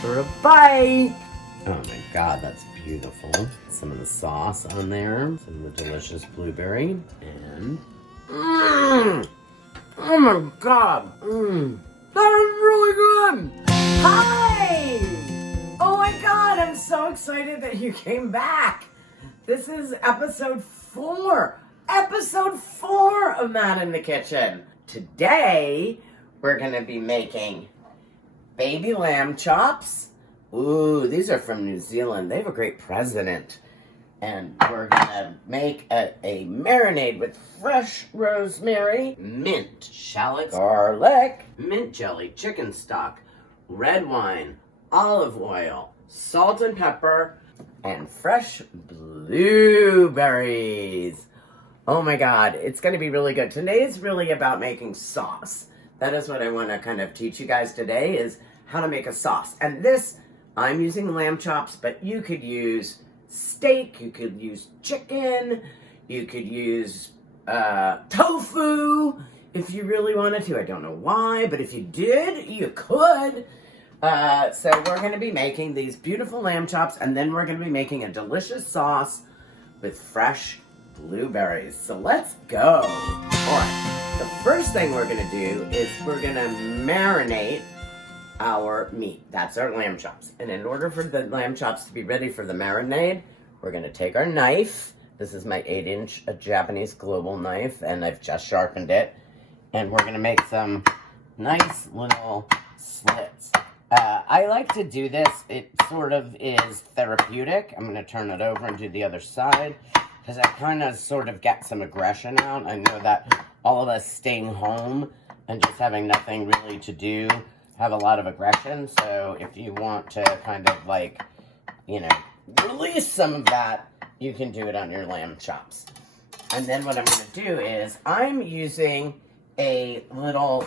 for a bite. Oh my God, that's beautiful. Some of the sauce on there, some of the delicious blueberry, and oh my God, that is really good. Hi! Oh my God, I'm so excited that you came back. This is episode 4 of Man in the Kitchen. Today, we're gonna be making baby lamb chops. Ooh, these are from New Zealand. They have a great president. And we're gonna make a marinade with fresh rosemary, mint, shallot, garlic, mint jelly, chicken stock, red wine, olive oil, salt and pepper, and fresh blueberries. Oh my God, it's gonna be really good. Today is really about making sauce. That is what I wanna kind of teach you guys today, is how to make a sauce. And this, I'm using lamb chops, but you could use steak, you could use chicken, you could use tofu if you really wanted to. I don't know why, but if you did, you could. So we're going to be making these beautiful lamb chops, and then we're going to be making a delicious sauce with fresh blueberries. So let's go. All right, the first thing we're going to do is we're going to marinate our meat. That's our lamb chops. And in order for the lamb chops to be ready for the marinade, we're going to take our knife. This is my 8-inch Japanese global knife, and I've just sharpened it. And we're going to make some nice little slits. I like to do this. It sort of is therapeutic. I'm going to turn it over and do the other side, because I kind of sort of get some aggression out. I know that all of us staying home and just having nothing really to do have a lot of aggression. So if you want to kind of like, you know, release some of that, you can do it on your lamb chops. And then what I'm going to do is I'm using a little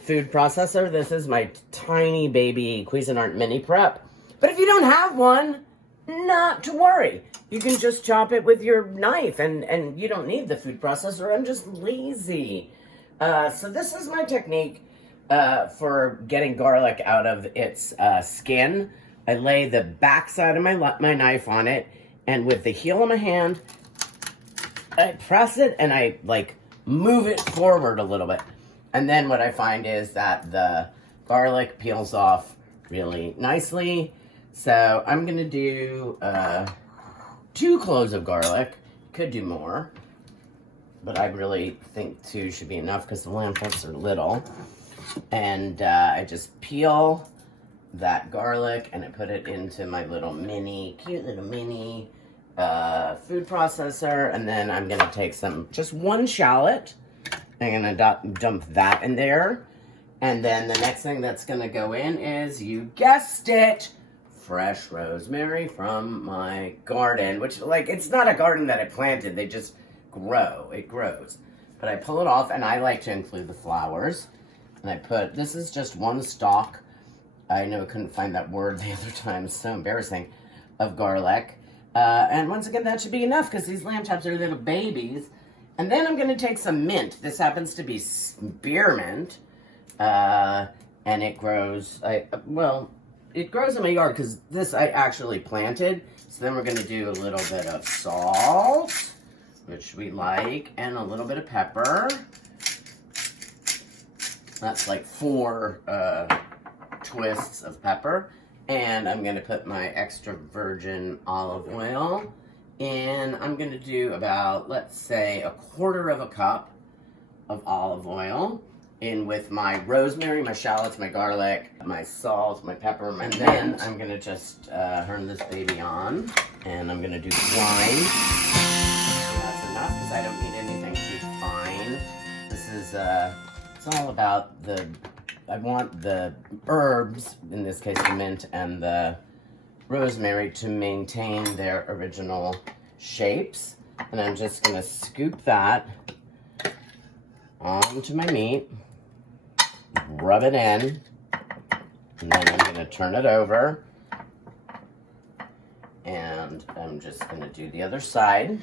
food processor. This is my tiny baby Cuisinart Mini Prep. But if you don't have one, not to worry. You can just chop it with your knife, and you don't need the food processor. I'm just lazy. So this is my technique for getting garlic out of its skin. I lay the back side of my knife on it, and with the heel of my hand, I press it and I like move it forward a little bit. And then what I find is that the garlic peels off really nicely. So I'm gonna do 2 cloves of garlic. Could do more, but I really think 2 should be enough because the lamb chops are little. And I just peel that garlic and I put it into my little cute little mini food processor. And then I'm gonna take just 1 shallot. I'm gonna dump that in there. And then the next thing that's gonna go in is, you guessed it, fresh rosemary from my garden, which, like, it's not a garden that I planted, they just grow, it grows. But I pull it off, and I like to include the flowers. And this is just 1 stalk, I know I couldn't find that word the other time, it's so embarrassing, of garlic. And once again, that should be enough, because these lamb chops are little babies. And then I'm going to take some mint. This happens to be spearmint, and it grows, it grows in my yard, because this I actually planted. So then we're going to do a little bit of salt, which we like, and a little bit of pepper. That's like 4 twists of pepper. And I'm going to put my extra virgin olive oil. And I'm going to do about, let's say, 1/4 cup of olive oil in with my rosemary, my shallots, my garlic, my salt, my pepper, and then I'm going to just turn this baby on. And I'm going to do wine. That's enough, because I don't need anything too fine. This is... it's all about I want the herbs, in this case the mint and the rosemary, to maintain their original shapes. And I'm just going to scoop that onto my meat, rub it in, and then I'm going to turn it over. And I'm just going to do the other side.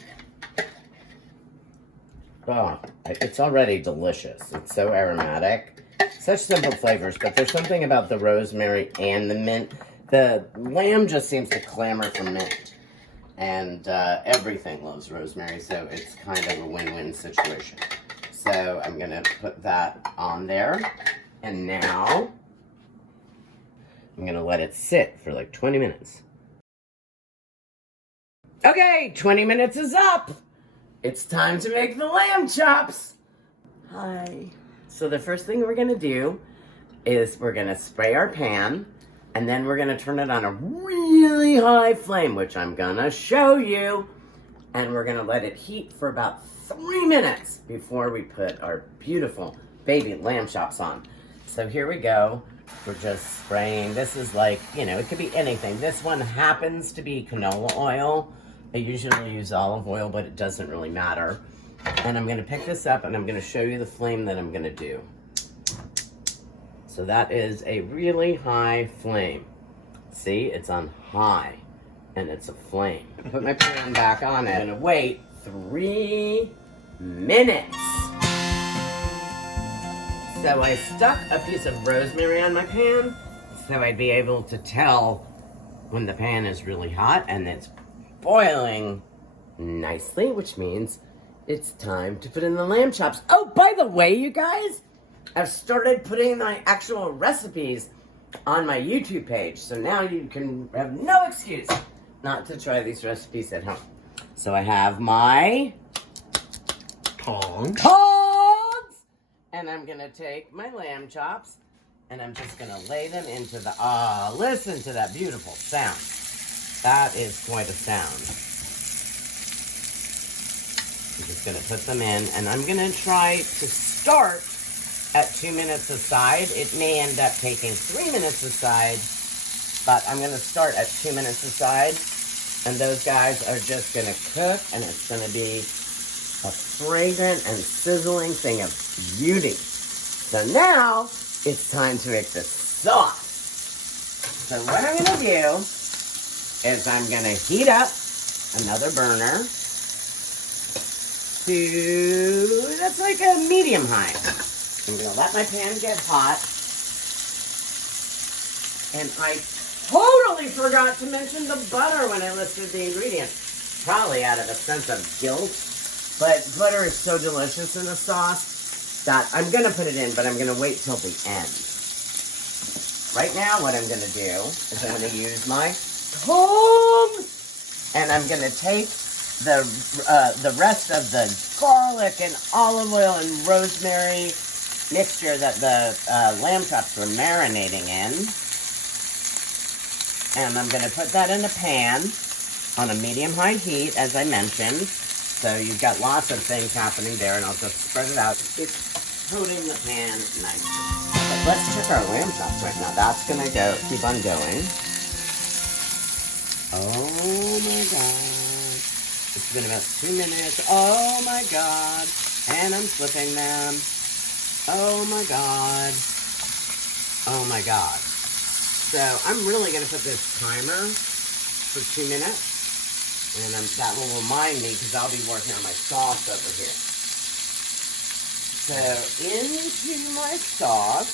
Oh, it's already delicious. It's so aromatic. Such simple flavors, but there's something about the rosemary and the mint. The lamb just seems to clamor for mint. And everything loves rosemary, so it's kind of a win-win situation. So I'm going to put that on there. And now I'm going to let it sit for like 20 minutes. Okay, 20 minutes is up. It's time to make the lamb chops. Hi. So the first thing we're going to do is we're going to spray our pan, and then we're going to turn it on a really high flame, which I'm going to show you. And we're going to let it heat for about 3 minutes before we put our beautiful baby lamb chops on. So here we go. We're just spraying. This is like, you know, it could be anything. This one happens to be canola oil. I usually use olive oil, but it doesn't really matter. And I'm going to pick this up and I'm going to show you the flame that I'm going to do. So that is a really high flame. See, it's on high and it's a flame. Put my pan back on it. I'm going to wait 3 minutes. So I stuck a piece of rosemary on my pan so I'd be able to tell when the pan is really hot and it's boiling nicely, which means it's time to put in the lamb chops. Oh, by the way, you guys, I've started putting my actual recipes on my YouTube page. So now you can have no excuse not to try these recipes at home. So I have my tongs. And I'm going to take my lamb chops and I'm just going to lay them into the, listen to that beautiful sound. That is quite a sound. I'm just going to put them in, and I'm going to try to start at 2 minutes aside. It may end up taking 3 minutes aside, but I'm going to start at 2 minutes aside, and those guys are just going to cook, and it's going to be a fragrant and sizzling thing of beauty. So now it's time to make the sauce. So what I'm going to do is I'm going to heat up another burner to, that's like a medium high. I'm going to let my pan get hot. And I totally forgot to mention the butter when I listed the ingredients. Probably out of a sense of guilt. But butter is so delicious in the sauce that I'm going to put it in, but I'm going to wait till the end. Right now what I'm going to do is I'm going to use my tongs, and I'm going to take the rest of the garlic and olive oil and rosemary mixture that the lamb chops were marinating in, and I'm going to put that in a pan on a medium-high heat, as I mentioned. So you've got lots of things happening there, and I'll just spread it out. It's coating the pan nicely. But let's check our lamb chops right now. That's going to go, keep on going. Oh my God. It's been about 2 minutes. Oh my God. And I'm flipping them. Oh my God. Oh my God. So I'm really going to put this timer for 2 minutes. And that will remind me because I'll be working on my sauce over here. So into my sauce,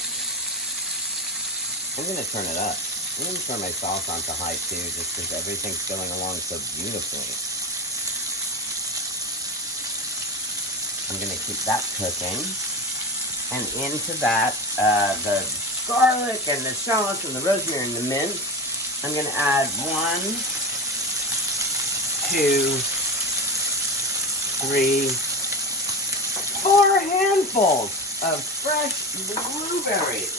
I'm going to turn it up. I'm going to turn my sauce on to high too, just because everything's going along so beautifully. I'm going to keep that cooking. And into that, the garlic and the shallots and the rosemary and the mint, I'm going to add 1, 2, 3, 4 handfuls of fresh blueberries.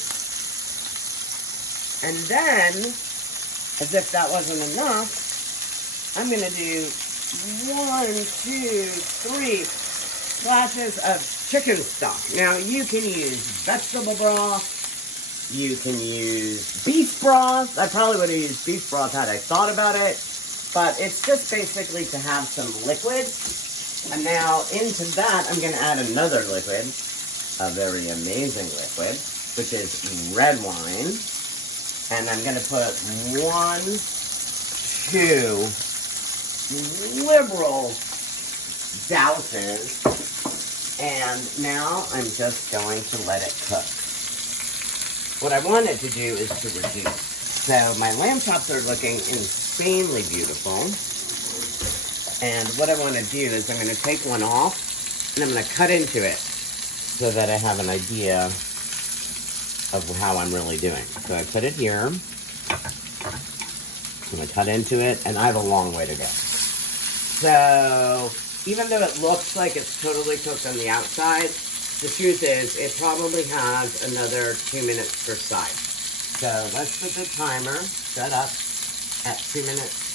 And then, as if that wasn't enough, I'm going to do 1, 2, 3 splashes of chicken stock. Now, you can use vegetable broth. You can use beef broth. I probably would have used beef broth had I thought about it. But it's just basically to have some liquid. And now, into that, I'm going to add another liquid. A very amazing liquid, which is red wine. And I'm going to put 1, 2 liberal douses. And now I'm just going to let it cook. what I wanted to do is to reduce. So my lamb chops are looking insanely beautiful. And what I want to do is I'm going to take one off and I'm going to cut into it so that I have an idea of how I'm really doing. So I put it here. I'm going to cut into it, and I have a long way to go. So even though it looks like it's totally cooked on the outside, the truth is it probably has another 2 minutes per side. So let's put the timer set up at 2 minutes.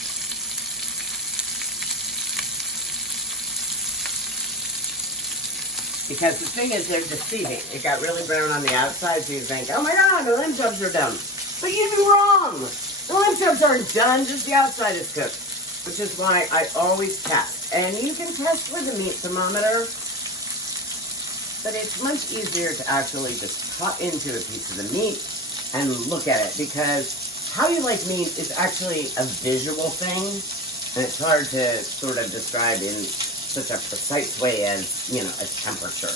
Because the thing is, they're deceiving. It got really brown on the outside, so you think, oh my God, the lamb chops are done. But you'd be wrong. The lamb chops aren't done, just the outside is cooked. Which is why I always test. And you can test with a meat thermometer, but it's much easier to actually just cut into a piece of the meat and look at it. Because how you like meat is actually a visual thing, and it's hard to sort of describe in such a precise way as, you know, a temperature.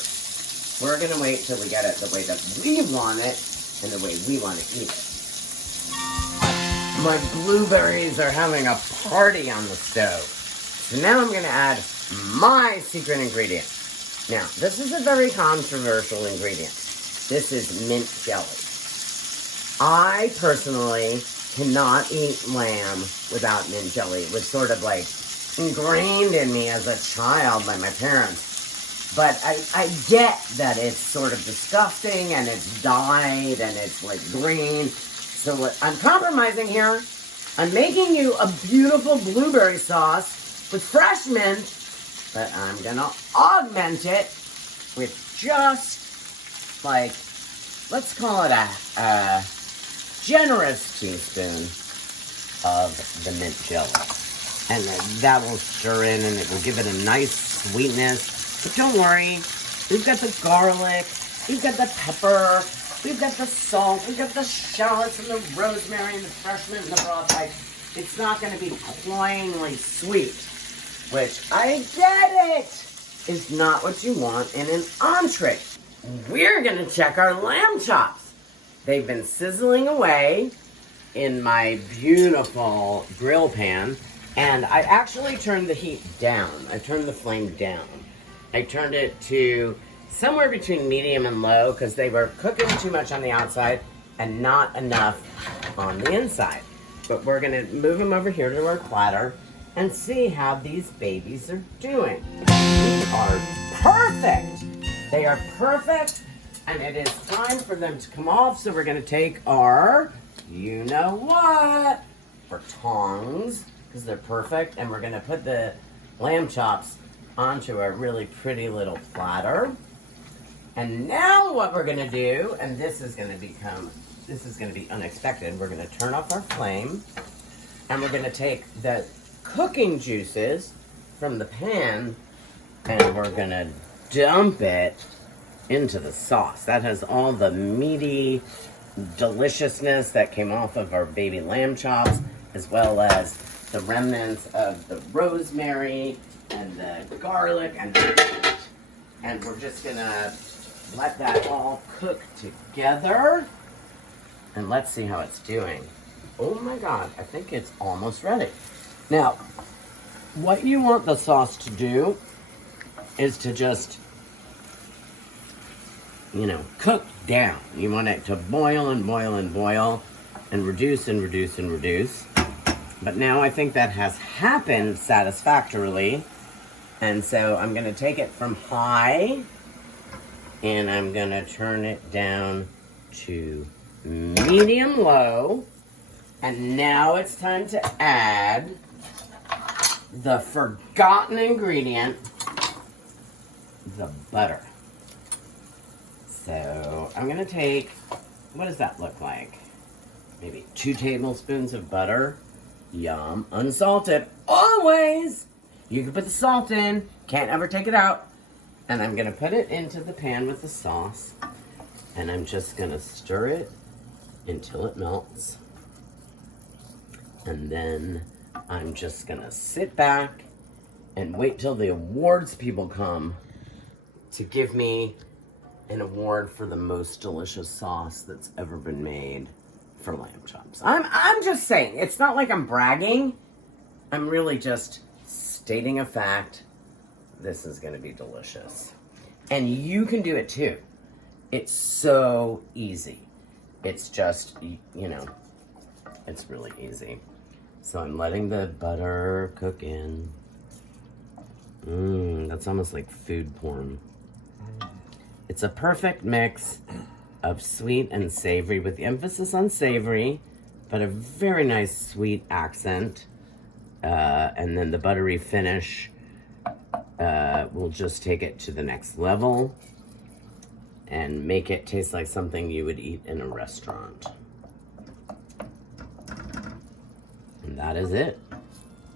We're going to wait till we get it the way that we want it and the way we want to eat it. My blueberries are having a party on the stove. So now I'm going to add my secret ingredient. Now, this is a very controversial ingredient. This is mint jelly. I personally cannot eat lamb without mint jelly. It was sort of like ingrained in me as a child by my parents. But I get that it's sort of disgusting and it's dyed and it's like green. So I'm compromising here. I'm making you a beautiful blueberry sauce with fresh mint, but I'm gonna augment it with just like, let's call it a generous teaspoon of the mint jelly. And that will stir in and it will give it a nice sweetness. But don't worry, we've got the garlic, we've got the pepper, we've got the salt, we've got the shallots and the rosemary and the fresh mint and the broth. Like, it's not going to be cloyingly sweet, which I get it, is not what you want in an entree. We're going to check our lamb chops. They've been sizzling away in my beautiful grill pan. And I actually turned the heat down. I turned the flame down. I turned it to somewhere between medium and low because they were cooking too much on the outside and not enough on the inside. But we're going to move them over here to our platter and see how these babies are doing. These are perfect. They are perfect, and it is time for them to come off. So we're going to take our, you know what, our tongs, because they're perfect, and we're going to put the lamb chops onto a really pretty little platter. And now what we're going to do, and this is going to be unexpected, we're going to turn off our flame, and we're going to take the cooking juices from the pan, and we're going to dump it into the sauce. That has all the meaty deliciousness that came off of our baby lamb chops, as well as the remnants of the rosemary and the garlic, and we're just gonna let that all cook together, and let's see how it's doing. Oh my God, I think it's almost ready. Now, what you want the sauce to do is to just, you know, cook down. You want it to boil and boil and boil and reduce and reduce and reduce. But now I think that has happened satisfactorily. And so I'm going to take it from high and I'm going to turn it down to medium low. And now it's time to add the forgotten ingredient, the butter. So I'm going to take, what does that look like? Maybe 2 tablespoons of butter. Yum. Unsalted. Always! You can put the salt in. Can't ever take it out. And I'm going to put it into the pan with the sauce. And I'm just going to stir it until it melts. And then I'm just going to sit back and wait till the awards people come to give me an award for the most delicious sauce that's ever been made for lamb chops. I'm just saying, it's not like I'm bragging. I'm really just stating a fact. This is going to be delicious. And you can do it too. It's so easy. It's just, you know, it's really easy. So I'm letting the butter cook in. That's almost like food porn. It's a perfect mix of sweet and savory, with the emphasis on savory, but a very nice sweet accent. And then the buttery finish will just take it to the next level and make it taste like something you would eat in a restaurant. And that is it.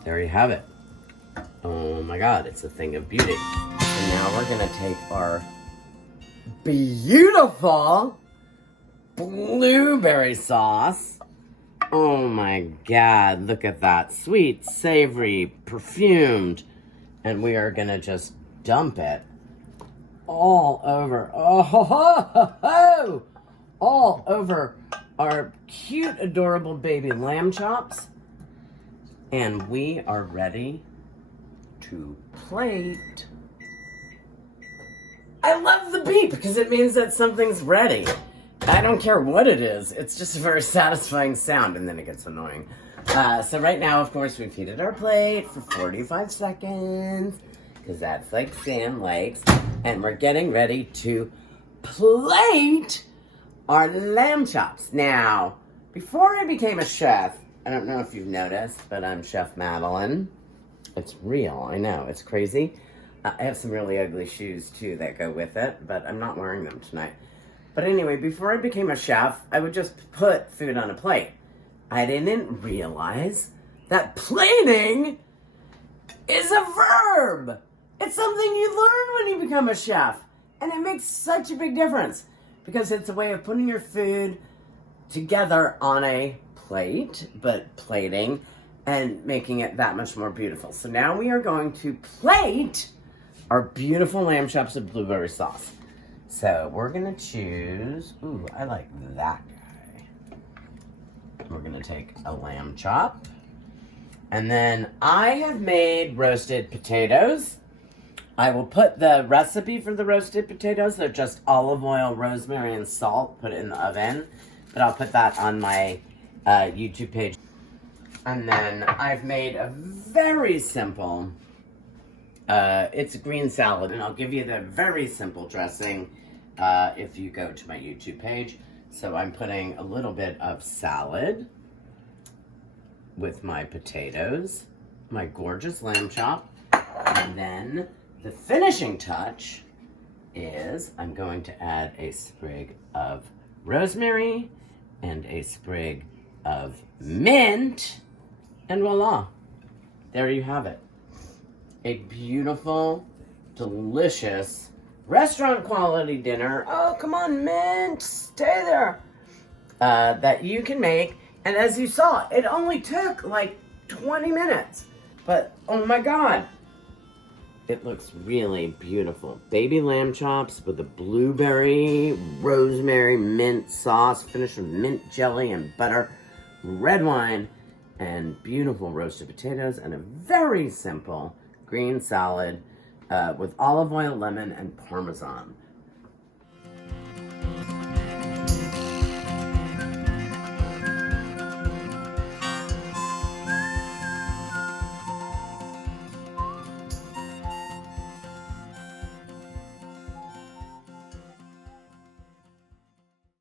There you have it. Oh my God, it's a thing of beauty. And now we're gonna take our beautiful blueberry sauce. Oh my God, look at that. Sweet, savory, perfumed. And we are gonna just dump it all over, all over our cute, adorable baby lamb chops. And we are ready to plate. I love the beep because it means that something's ready. I don't care what it is. It's just a very satisfying sound, and then it gets annoying. So right now, of course, we've heated our plate for 45 seconds because that's like Sam likes. And we're getting ready to plate our lamb chops. Now, before I became a chef, I don't know if you've noticed, but I'm Chef Madeline. It's real, I know, it's crazy. I have some really ugly shoes too that go with it, but I'm not wearing them tonight. But anyway, before I became a chef, I would just put food on a plate. I didn't realize that plating is a verb. It's something you learn when you become a chef. And it makes such a big difference because it's a way of putting your food together on a plate, but plating and making it that much more beautiful. So now we are going to plate our beautiful lamb chops with blueberry sauce. So we're gonna choose, ooh, I like that guy. We're gonna take a lamb chop. And then I have made roasted potatoes. I will put the recipe for the roasted potatoes. They're just olive oil, rosemary, and salt. Put it in the oven. But I'll put that on my YouTube page. And then I've made a very simple, it's a green salad. And I'll give you the very simple dressing if you go to my YouTube page. So I'm putting a little bit of salad with my potatoes, my gorgeous lamb chop, and then the finishing touch is I'm going to add a sprig of rosemary and a sprig of mint, and voila, there you have it. A beautiful, delicious, restaurant quality dinner. Oh, come on, mint, stay there. That you can make. And as you saw, it only took like 20 minutes. But, oh my God, it looks really beautiful. Baby lamb chops with a blueberry, rosemary, mint sauce, finished with mint jelly and butter, red wine, and beautiful roasted potatoes, and a very simple green salad with olive oil, lemon, and Parmesan.